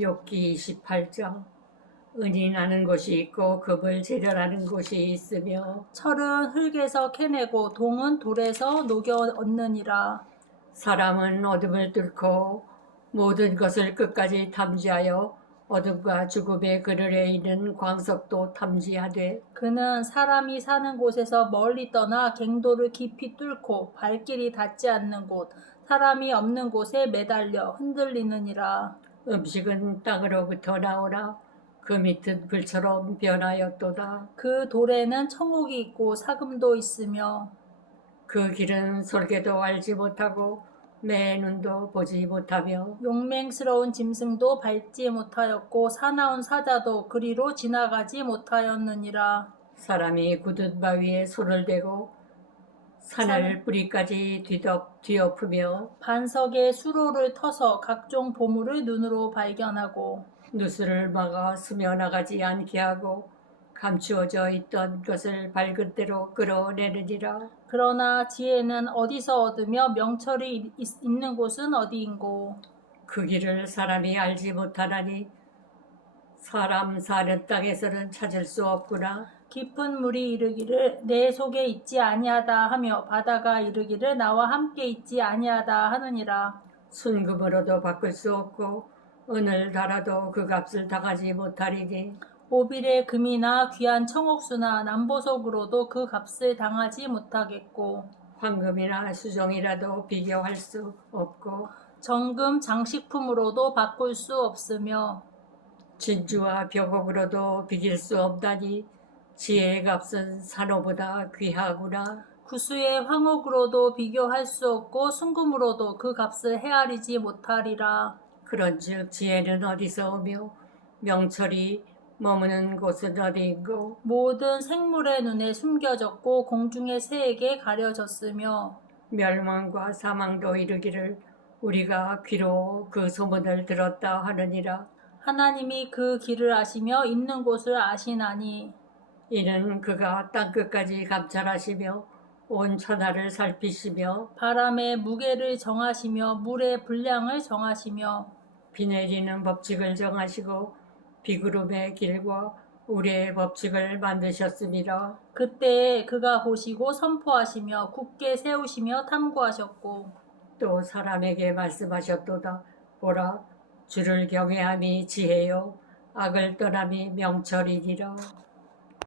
욕기 28장 은인하는 곳이 있고 급을 재련하는 곳이 있으며 철은 흙에서 캐내고 동은 돌에서 녹여 얻느니라 사람은 어둠을 뚫고 모든 것을 끝까지 탐지하여 어둠과 죽음의 그늘에 있는 광석도 탐지하되 그는 사람이 사는 곳에서 멀리 떠나 갱도를 깊이 뚫고 발길이 닿지 않는 곳 사람이 없는 곳에 매달려 흔들리느니라 음식은 땅으로부터 나오라그 밑은 불처럼 변하였도다. 그 돌에는 천국이 있고 사금도 있으며 그 길은 설계도 알지 못하고 매 눈도 보지 못하며 용맹스러운 짐승도 밟지 못하였고 사나운 사자도 그리로 지나가지 못하였느니라. 사람이 굳은 바위에 손을 대고 산을 뿌리까지 뒤덮, 뒤엎으며 반석에 수로를 터서 각종 보물을 눈으로 발견하고 누수를 막아 스며나가지 않게 하고 감추어져 있던 것을 밝은 대로 끌어내느니라. 그러나 지혜는 어디서 얻으며 명철이 있는 곳은 어디인고. 그 길을 사람이 알지 못하나니 사람 사는 땅에서는 찾을 수 없구나. 깊은 물이 이르기를 내 속에 있지 아니하다 하며 바다가 이르기를 나와 함께 있지 아니하다 하느니라 순금으로도 바꿀 수 없고 은을 달아도 그 값을 다가지 못하리니 오빌의 금이나 귀한 청옥수나 남보석으로도 그 값을 당하지 못하겠고 황금이나 수정이라도 비교할 수 없고 정금 장식품으로도 바꿀 수 없으며 진주와 벼곡으로도 비길 수 없다니 지혜가 값은 산호보다 귀하구나. 구수의 황옥으로도 비교할 수 없고 순금으로도 그 값을 헤아리지 못하리라. 그런즉 지혜는 어디서 오며 명철이 머무는 곳은 어디인고 모든 생물의 눈에 숨겨졌고 공중의 새에게 가려졌으며 멸망과 사망도 이르기를 우리가 귀로 그 소문을 들었다 하느니라 하나님이 그 길을 아시며 있는 곳을 아시나니 이는 그가 땅끝까지 감찰하시며 온 천하를 살피시며 바람의 무게를 정하시며 물의 분량을 정하시며 비 내리는 법칙을 정하시고 비구름의 길과 우리의 법칙을 만드셨음니라그때 그가 보시고 선포하시며 굳게 세우시며 탐구하셨고 또 사람에게 말씀하셨도다 보라 주를 경외함이 지혜요 악을 떠남이 명철이니라